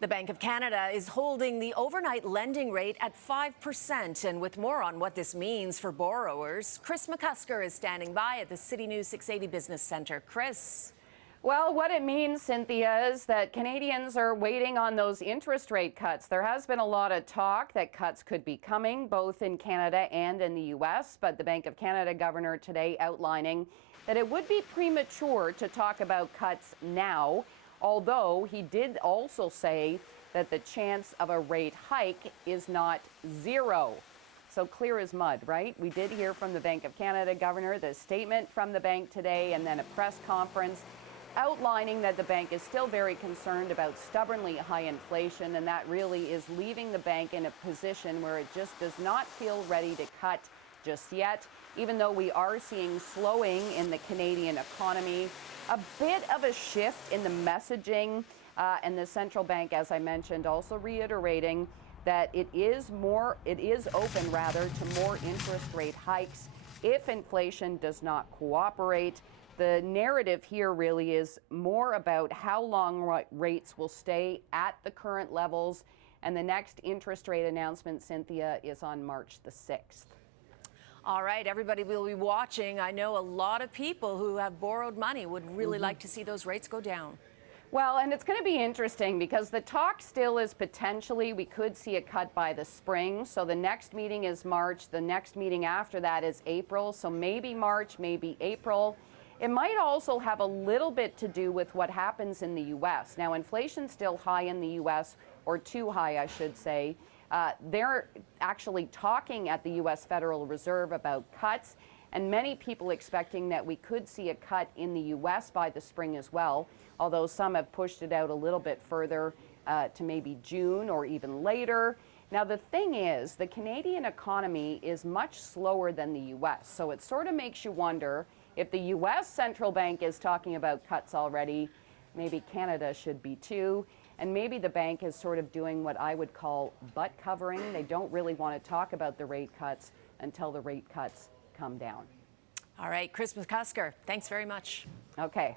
The Bank of Canada is holding the overnight lending rate at 5%. And with more on what this means for borrowers, Kris McCusker is standing by at the CityNews 680 Business Centre. Kris. Well, what it means, Cynthia, is that Canadians are waiting on those interest rate cuts. There has been a lot of talk that cuts could be coming, both in Canada and in the U.S., but the Bank of Canada governor today outlining that it would be premature to talk about cuts now, although he did also say that the chance of a rate hike is not zero. So clear as mud, right? We did hear from the Bank of Canada governor, the statement from the bank today, and then a press conference outlining that the bank is still very concerned about stubbornly high inflation, and that really is leaving the bank in a position where it just does not feel ready to cut just yet, even though we are seeing slowing in the Canadian economy, a bit of a shift in the messaging, and the central bank, as I mentioned, also reiterating that it is open to more interest rate hikes if inflation does not cooperate. The narrative here really is more about how long rates will stay at the current levels, and the next interest rate announcement, Cynthia, is on March the 6th. All right, everybody will be watching. I know a lot of people who have borrowed money would really like to see those rates go down. Well, and it's going to be interesting because the talk still is potentially we could see a cut by the spring. So the next meeting is March. The next meeting after that is April. So maybe March, maybe April. It might also have a little bit to do with what happens in the U.S. Now, inflation's still high in the U.S., or too high, I should say. They're actually talking at the U.S. Federal Reserve about cuts, and many people expecting that we could see a cut in the U.S. by the spring as well, although some have pushed it out a little bit further to maybe June or even later. Now, the thing is, the Canadian economy is much slower than the U.S., so it sort of makes you wonder if the U.S. central bank is talking about cuts already, maybe Canada should be too. And maybe the bank is sort of doing what I would call butt covering. They don't really want to talk about the rate cuts until the rate cuts come down. All right, Kris McCusker, thanks very much. Okay.